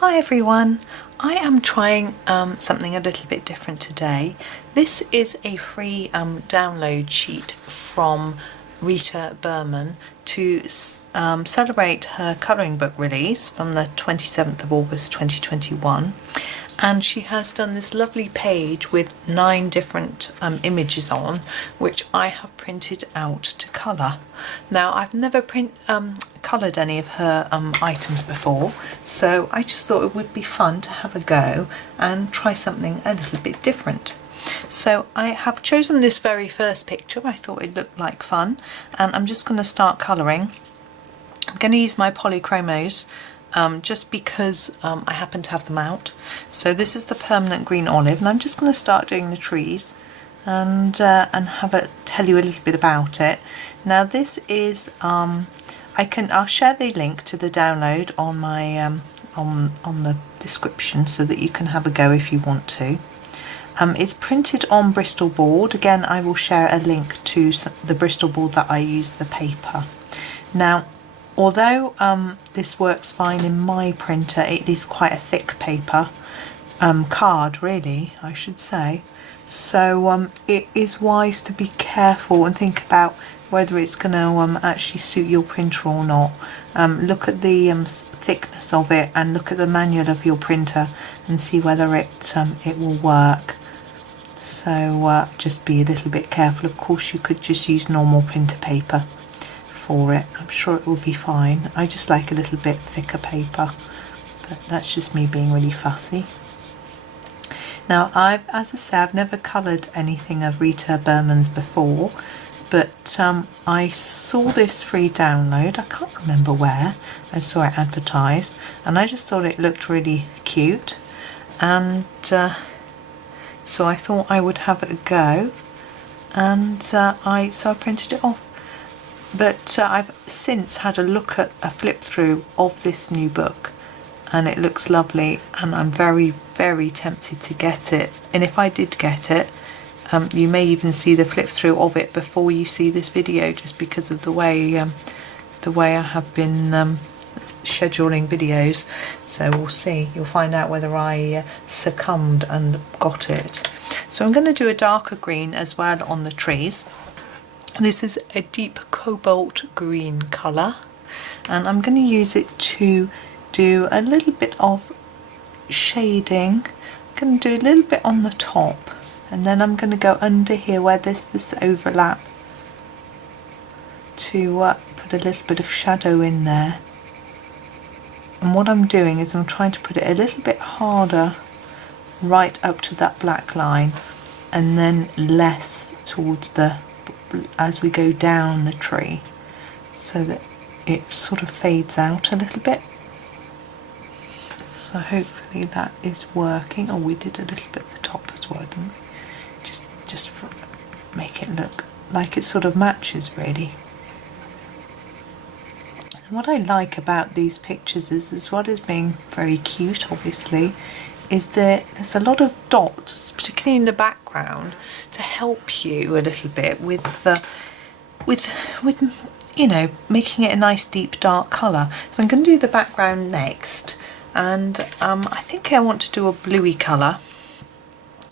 Hi everyone, I am trying something a little bit different today. This is a free download sheet from Rita Berman to celebrate her colouring book release from the 27th of August 2021. And she has done this lovely page with 9 different images on, which I have printed out to colour. Now I've never coloured any of her items before, so I just thought it would be fun to have a go and try something a little bit different. So I have chosen this very first picture. I thought it looked like fun, and I'm just going to start colouring. I'm going to use my Polychromos just because I happen to have them out. So this is the permanent green olive, and I'm just going to start doing the trees and tell you a little bit about it. Now this is I'll share the link to the download on my on the description so that you can have a go if you want to. It's printed on Bristol board. Again, I will share a link to the Bristol board that I use the paper. Now, although this works fine in my printer, it is quite a thick paper, card really, I should say. So it is wise to be careful and think about whether it's going to actually suit your printer or not. Look at the thickness of it and look at the manual of your printer and see whether it will work. So just be a little bit careful. Of course you could just use normal printer paper for it. I'm sure it will be fine. I just like a little bit thicker paper, but that's just me being really fussy. Now as I say, I've never coloured anything of Rita Berman's before, but I saw this free download. I can't remember where I saw it advertised, and I just thought it looked really cute, and so I thought I would have a go, and I printed it off. But I've since had a look at a flip through of this new book, and it looks lovely, and I'm very, very tempted to get it. And if I did get it, you may even see the flip through of it before you see this video, just because of the way I have been scheduling videos. So we'll see. You'll find out whether I succumbed and got it. So I'm going to do a darker green as well on the trees. This is a deep cobalt green colour, and I'm going to use it to do a little bit of shading. I'm going to do a little bit on the top, and then I'm going to go under here where there's this overlap to put a little bit of shadow in there. And what I'm doing is I'm trying to put it a little bit harder right up to that black line, and then less towards the as we go down the tree, so that it sort of fades out a little bit. So hopefully that is working. Oh, we did a little bit at the top as well, didn't we? Just for, make it look like it sort of matches really. And what I like about these pictures is, as well as being very cute obviously, is that there's a lot of dots, particularly in the background, to help you a little bit with you know, making it a nice deep dark colour. So I'm going to do the background next, and I think I want to do a bluey colour.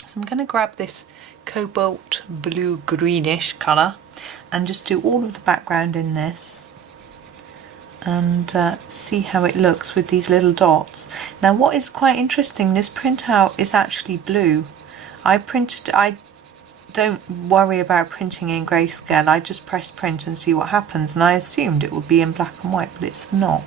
So I'm going to grab this cobalt blue greenish colour and just do all of the background in this, and see how it looks with these little dots. Now what is quite interesting, this printout is actually blue. I don't worry about printing in grayscale, I just press print and see what happens, and I assumed it would be in black and white, but it's not.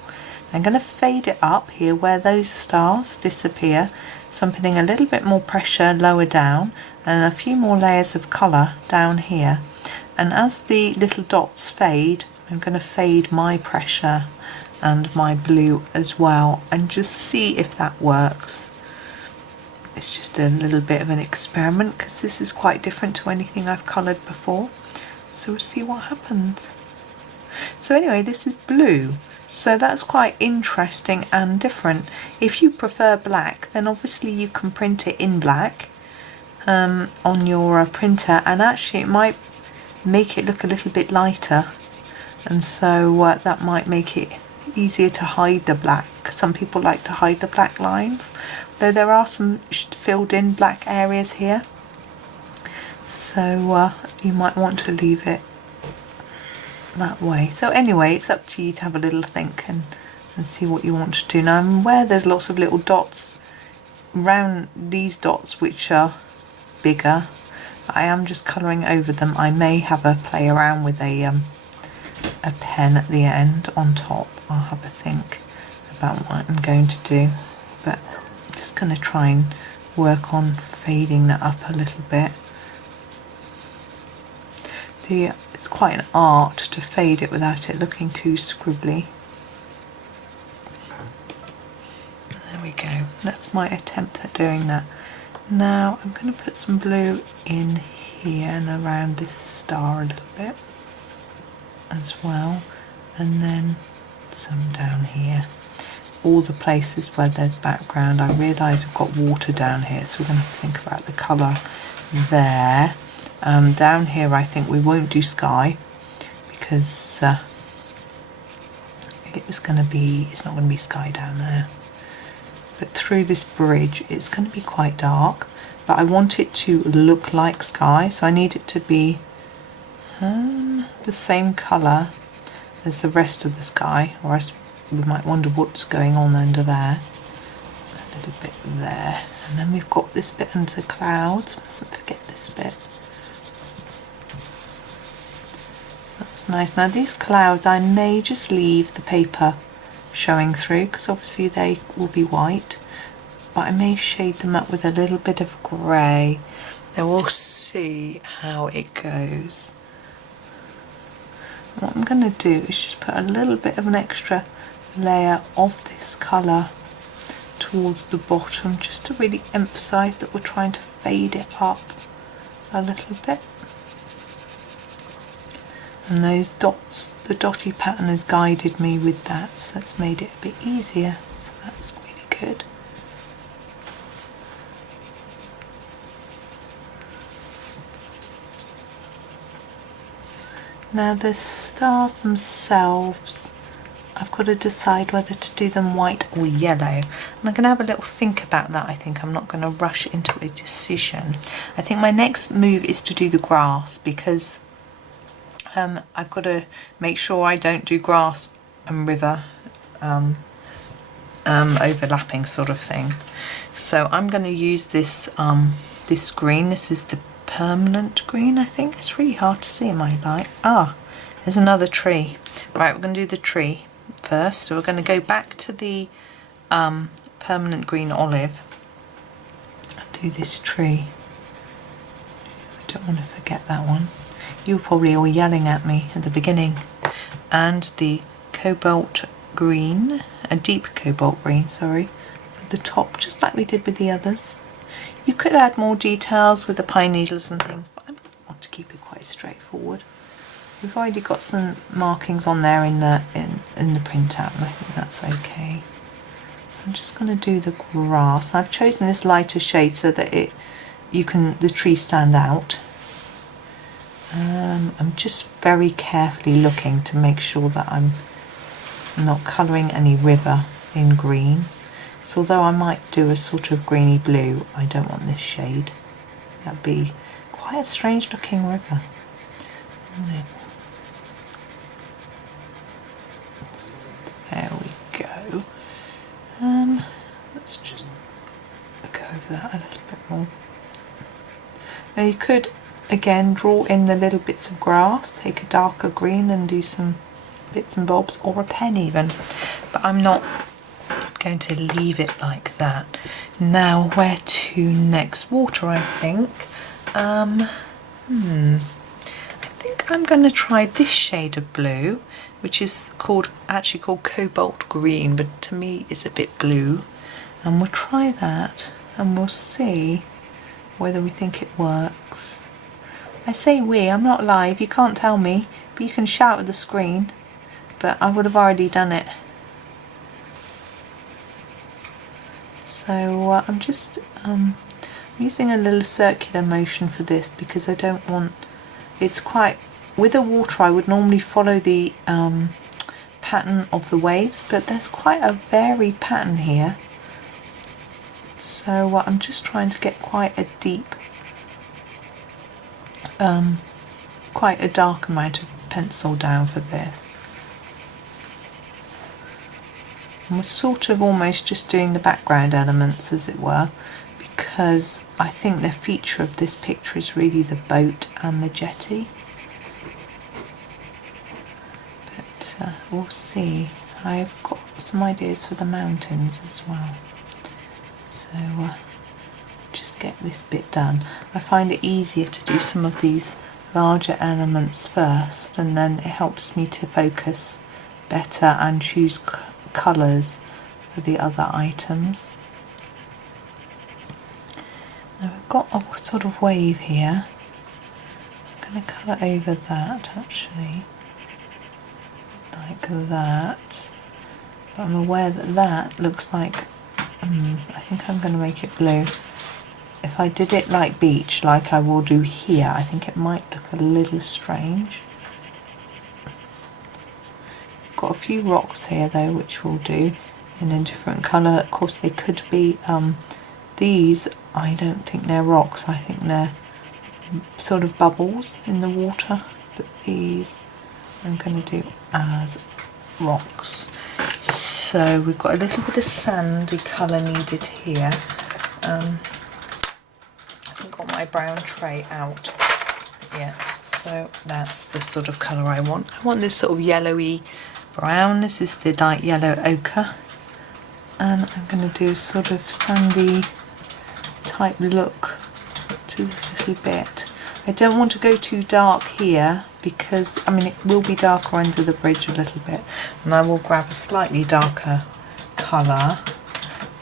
I'm going to fade it up here where those stars disappear, so I'm putting a little bit more pressure lower down and a few more layers of colour down here, and as the little dots fade, I'm going to fade my pressure and my blue as well, and just see if that works. It's just a little bit of an experiment because this is quite different to anything I've coloured before, so we'll see what happens. So anyway, this is blue, so that's quite interesting and different. If you prefer black, then obviously you can print it in black on your printer, and actually it might make it look a little bit lighter, and so that might make it easier to hide the black. Some people like to hide the black lines, though there are some filled in black areas here, so you might want to leave it that way. So anyway, it's up to you to have a little think and see what you want to do. Now I'm aware there's lots of little dots around these dots which are bigger. I am just colouring over them. I may have a play around with a pen at the end on top. I'll have a think about what I'm going to do, but I'm just going to try and work on fading that up a little bit. It's quite an art to fade it without it looking too scribbly. There we go. That's my attempt at doing that. Now I'm going to put some blue in here and around this star a little bit as well, and then some down here. All the places where there's background. I realise we've got water down here, so we're going to have to think about the colour there. Down here I think we won't do sky because it's not going to be sky down there. But through this bridge it's going to be quite dark, but I want it to look like sky, so I need it to be the same colour as the rest of the sky, or else we might wonder what's going on under there. A little bit there, and then we've got this bit under the clouds. Mustn't forget this bit. So that's nice. Now these clouds I may just leave the paper showing through because obviously they will be white, but I may shade them up with a little bit of grey. Then we'll see how it goes. What I'm going to do is just put a little bit of an extra layer of this colour towards the bottom, just to really emphasise that we're trying to fade it up a little bit. And those dots, the dotty pattern has guided me with that, so that's made it a bit easier, so that's really good. Now the stars themselves, I've got to decide whether to do them white or yellow, and I'm going to have a little think about that. I think I'm not going to rush into a decision. I think my next move is to do the grass, because I've got to make sure I don't do grass and river overlapping sort of thing. So I'm going to use this this green. This is the permanent green, I think. It's really hard to see in my light. Ah, there's another tree. Right, we're going to do the tree first. So we're going to go back to the permanent green olive. Do this tree. I don't want to forget that one. You were probably all yelling at me at the beginning. And the cobalt green, a deep cobalt green, sorry, at the top, just like we did with the others. You could add more details with the pine needles and things, but I want to keep it quite straightforward. We've already got some markings on there in the printout, and I think that's okay. So I'm just going to do the grass. I've chosen this lighter shade so that the trees stand out. I'm just very carefully looking to make sure that I'm not colouring any river in green. So although I might do a sort of greeny blue, I don't want this shade. That'd be quite a strange looking river, wouldn't it? There we go. Let's just go over that a little bit more. Now you could again draw in the little bits of grass, take a darker green and do some bits and bobs, or a pen even, but I'm not going to leave it like that. Now where to next? Water, I think. I think I'm going to try this shade of blue, which is actually called Cobalt Green, but to me it's a bit blue, and we'll try that and we'll see whether we think it works. I say we, I'm not live, you can't tell me, but you can shout at the screen, but I would have already done it. So I'm just using a little circular motion for this because I don't want, it's quite, with the water I would normally follow the pattern of the waves, but there's quite a varied pattern here. So I'm just trying to get quite a deep, quite a dark amount of pencil down for this. And we're sort of almost just doing the background elements, as it were, because I think the feature of this picture is really the boat and the jetty. But we'll see. I've got some ideas for the mountains as well. So just get this bit done. I find it easier to do some of these larger elements first, and then it helps me to focus better and choose colours for the other items. Now we've got a sort of wave here. I'm going to colour over that actually, like that. But I'm aware that that looks like, I think I'm going to make it blue. If I did it like beach, like I will do here, I think it might look a little strange. Got a few rocks here though, which we'll do in a different colour. Of course they could be, these, I don't think they're rocks, I think they're sort of bubbles in the water, but these I'm going to do as rocks. So we've got a little bit of sandy colour needed here. I haven't got my brown tray out yet, so that's the sort of colour I want. I want this sort of yellowy brown. This is the light yellow ochre, and I'm going to do a sort of sandy type look to this little bit. I don't want to go too dark here because, I mean, it will be darker under the bridge a little bit, and I will grab a slightly darker colour,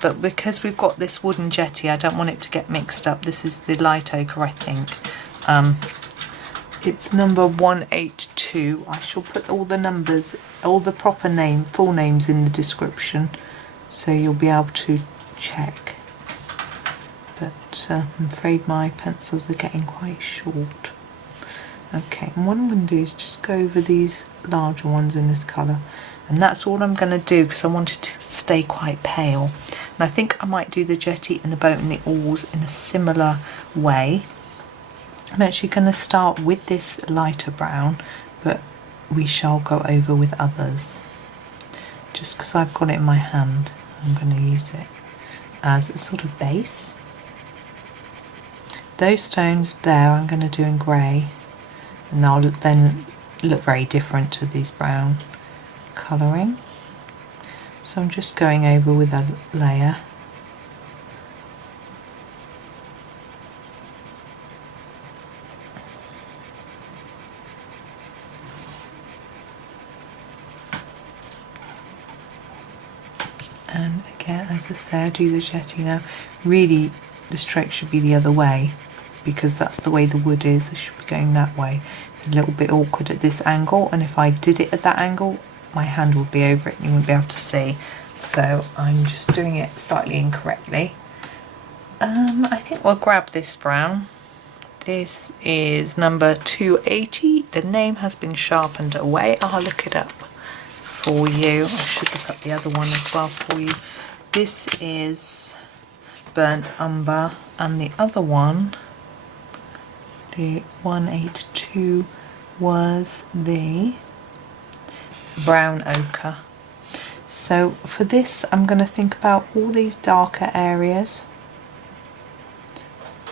but because we've got this wooden jetty, I don't want it to get mixed up. This is the light ochre, I think. It's number 182. I shall put all the numbers, all the proper full names in the description, so you'll be able to check. But I'm afraid my pencils are getting quite short. Okay, and what I'm going to do is just go over these larger ones in this colour, and that's all I'm going to do because I want it to stay quite pale. And I think I might do the jetty and the boat and the oars in a similar way. I'm actually going to start with this lighter brown, but we shall go over with others. Just because I've got it in my hand, I'm going to use it as a sort of base. Those stones there I'm going to do in grey, and they'll then look very different to these brown colouring. So I'm just going over with a layer. And again, as I say, I do the jetty now. Really, the stroke should be the other way, because that's the way the wood is. It should be going that way. It's a little bit awkward at this angle, and if I did it at that angle, my hand would be over it and you wouldn't be able to see. So I'm just doing it slightly incorrectly. I think we'll grab this brown. This is number 280. The name has been sharpened away. I'll look it up for you. I should look up the other one as well for you. This is Burnt Umber, and the other one, the 182, was the Brown Ochre. So for this I'm going to think about all these darker areas.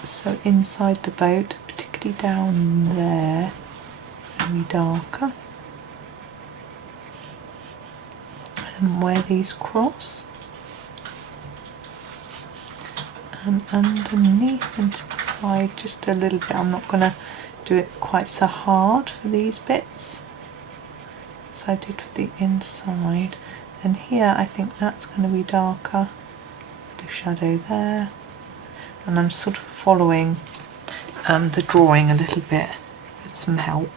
So inside the boat, particularly down there, it's going to be darker. And where these cross. And underneath and to the side just a little bit. I'm not going to do it quite so hard for these bits as I did for the inside. And here I think that's going to be darker. Bit of shadow there. And I'm sort of following the drawing a little bit with some help.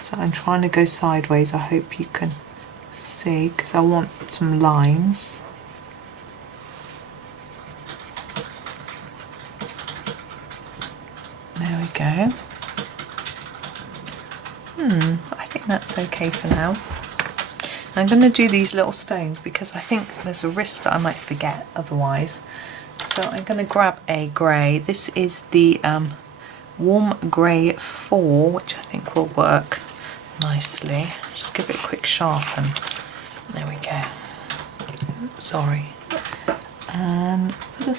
So I'm trying to go sideways. I hope you can see, because I want some lines. There we go. I think that's okay for now. I'm going to do these little stones because I think there's a risk that I might forget otherwise. So I'm going to grab a grey. This is the warm grey 4, which I think will work nicely. Just give it a quick sharpen. There we go. Sorry. And for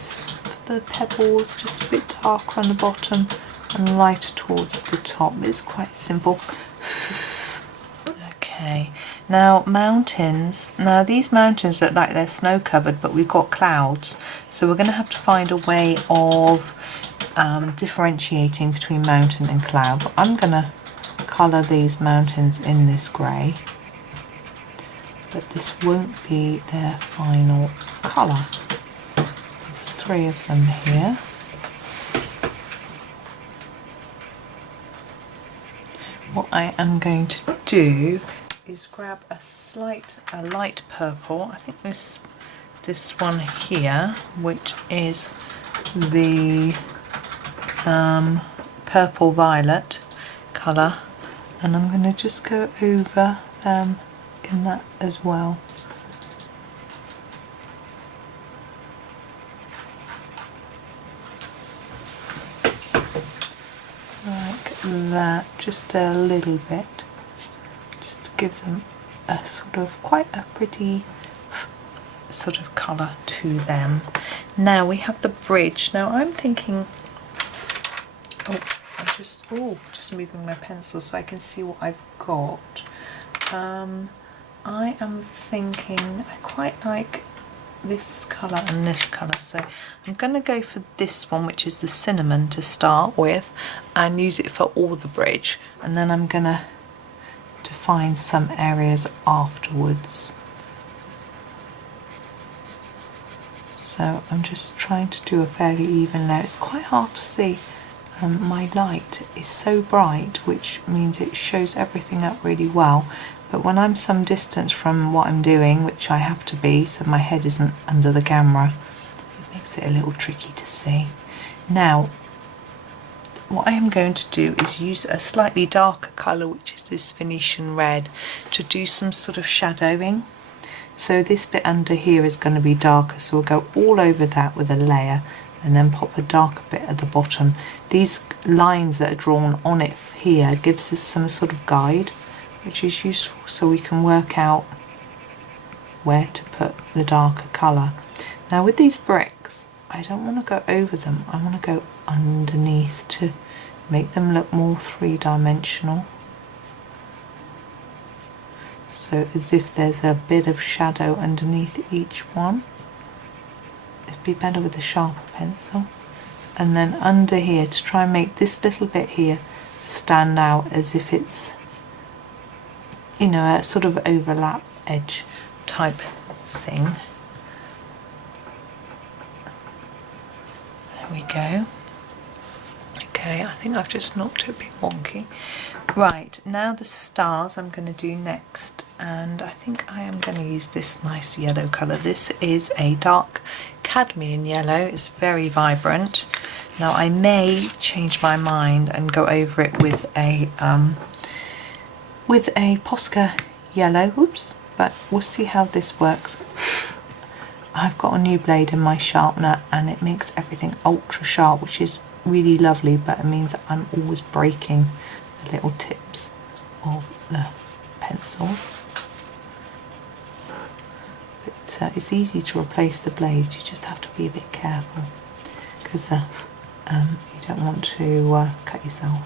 the pebbles, just a bit darker on the bottom and lighter towards the top. It's quite simple. Okay, now mountains. Now these mountains look like they're snow covered, but we've got clouds. So we're going to have to find a way of differentiating between mountain and cloud. But I'm going to colour these mountains in this grey. But this won't be their final colour. There's 3 of them here. What I am going to do is grab a light purple. I think this one here, which is the purple violet colour, and I'm going to just go over them in that as well. Like that, just a little bit, just to give them a sort of quite a pretty sort of colour to them. Now we have the bridge. Now I'm thinking, I'm just moving my pencil so I can see what I've got. I am thinking I quite like this colour and this colour, so I'm going to go for this one, which is the cinnamon, to start with and use it for all the bridge, and then I'm going to define some areas afterwards. So I'm just trying to do a fairly even layer. It's quite hard to see. My light is so bright, which means it shows everything up really well, but when I'm some distance from what I'm doing, which I have to be so my head isn't under the camera, it makes it a little tricky to see. Now what I am going to do is use a slightly darker colour, which is this Venetian Red, to do some sort of shadowing. So this bit under here is going to be darker, so we'll go all over that with a layer and then pop a darker bit at the bottom. These lines that are drawn on it here gives us some sort of guide, which is useful so we can work out where to put the darker colour. Now with these bricks, I don't want to go over them, I want to go underneath to make them look more three-dimensional. So as if there's a bit of shadow underneath each one. It'd be better with a sharper pencil. And then under here, to try and make this little bit here stand out as if it's, you know, a sort of overlap edge type thing. There we go. Okay, I think I've just knocked it a bit wonky. Right, now the stars I'm going to do next, and I think I am going to use this nice yellow colour. This is a dark cadmium yellow, it's very vibrant. Now I may change my mind and go over it with a Posca yellow, oops, but we'll see how this works. I've got a new blade in my sharpener and it makes everything ultra sharp, which is really lovely, but it means that I'm always breaking the little tips of the pencils. But it's easy to replace the blades, you just have to be a bit careful because you don't want to cut yourself.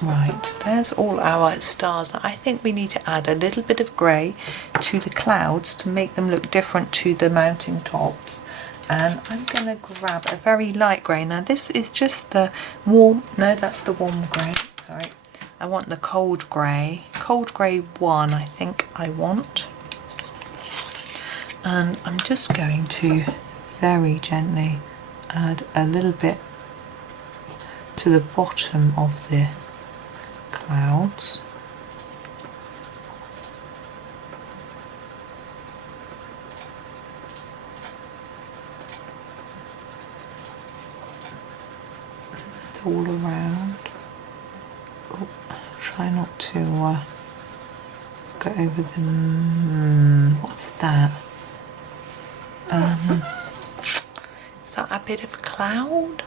Right, there's all our stars. I think we need to add a little bit of grey to the clouds to make them look different to the mountain tops. And I'm going to grab a very light grey. Now this is just the warm, no, that's the warm grey, sorry. I want the cold grey 1 I think I want. And I'm just going to very gently add a little bit to the bottom of the clouds. All around. Oh, try not to go over what's that? Is that a bit of a cloud?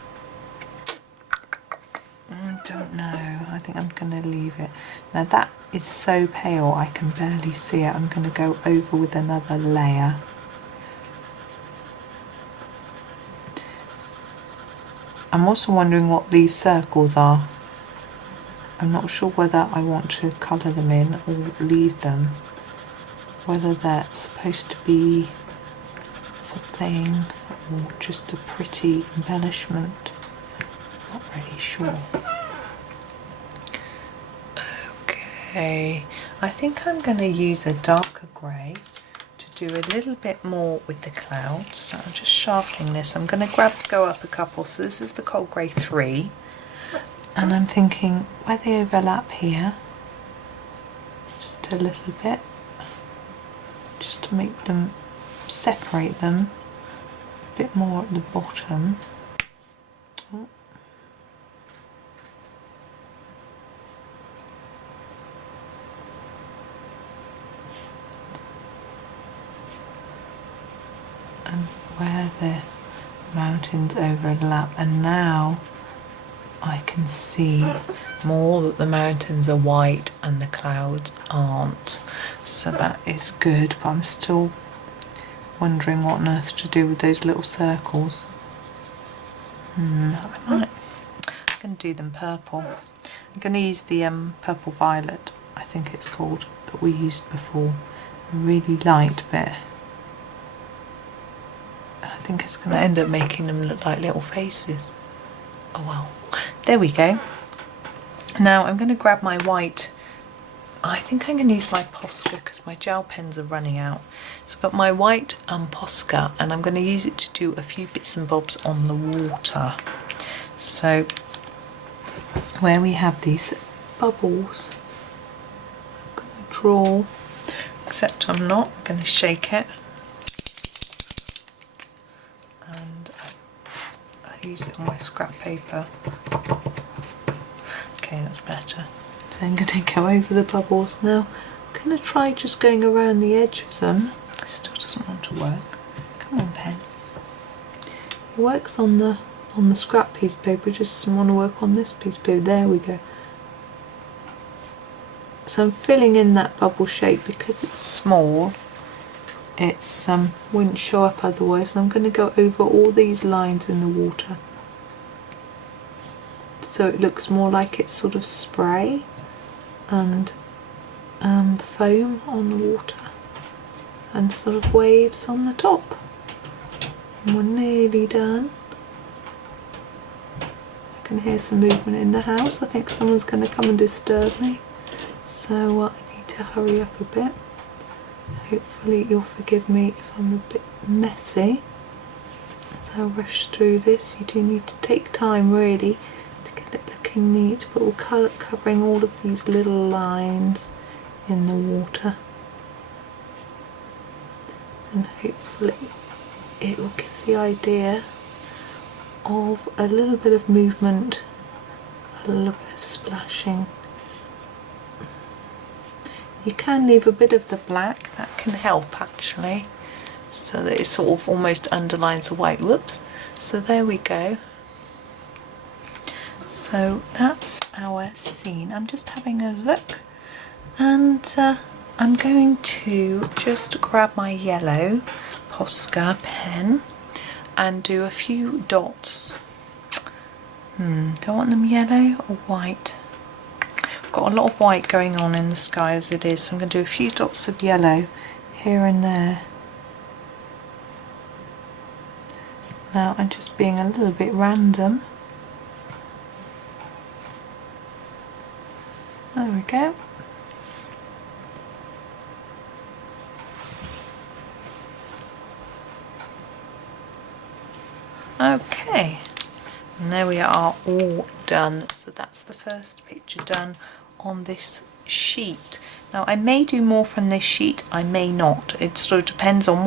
I don't know. I think I'm going to leave it. Now that is so pale I can barely see it. I'm going to go over with another layer. I'm also wondering what these circles are. I'm not sure whether I want to colour them in or leave them. Whether that's supposed to be something or just a pretty embellishment. Not really sure. Okay, I think I'm going to use a darker grey to do a little bit more with the clouds. So I'm just sharpening this. I'm going to go up a couple. So this is the Cold Grey 3. And I'm thinking where they overlap here, just a little bit, just to make them, separate them a bit more at the bottom. Oh. And where the mountains overlap, and now I can see more that the mountains are white and the clouds aren't. So that is good, but I'm still wondering what on earth to do with those little circles. I'm going to do them purple. I'm going to use the purple violet, I think it's called, that we used before. A really light bit. I think it's going to end up making them look like little faces. Oh well, there we go. Now I'm going to grab my white. I think I'm going to use my Posca because my gel pens are running out. So I've got my white Posca and I'm going to use it to do a few bits and bobs on the water. So where we have these bubbles, I'm going to draw, except I'm not, I'm going to shake it. And I use it on my scrap paper. Okay, that's better. I'm going to go over the bubbles now. I'm going to try just going around the edge of them. It still doesn't want to work. Come on, pen. It works on the scrap piece of paper, it just doesn't want to work on this piece of paper. There we go. So I'm filling in that bubble shape because it's small. It's wouldn't show up otherwise, and I'm going to go over all these lines in the water so it looks more like it's sort of spray and foam on the water and sort of waves on the top. And we're nearly done. I can hear some movement in the house. I think someone's going to come and disturb me, so I need to hurry up a bit. Hopefully you'll forgive me if I'm a bit messy as I rush through this. You do need to take time really to get it looking neat, but we're covering all of these little lines in the water, and hopefully it will give the idea of a little bit of movement, a little bit of splashing. You can leave a bit of the black, that can help actually, so that it sort of almost underlines the white. Whoops. So there we go. So that's our scene. I'm just having a look, and I'm going to just grab my yellow Posca pen and do a few dots. Do I want them yellow or white? Got a lot of white going on in the sky as it is, so I'm going to do a few dots of yellow here and there. Now I'm just being a little bit random. There we go. Okay, and there we are, all done. So that's the first picture done on this sheet. Now I may do more from this sheet, I may not. It sort of depends on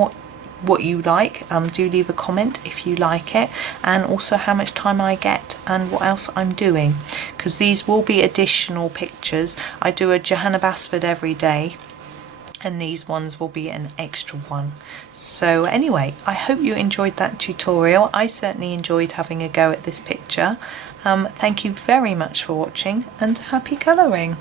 what you like. Do leave a comment if you like it, and also how much time I get and what else I'm doing, because these will be additional pictures. I do a Johanna Basford every day, and these ones will be an extra one. So anyway, I hope you enjoyed that tutorial. I certainly enjoyed having a go at this picture. Thank you very much for watching, and happy colouring!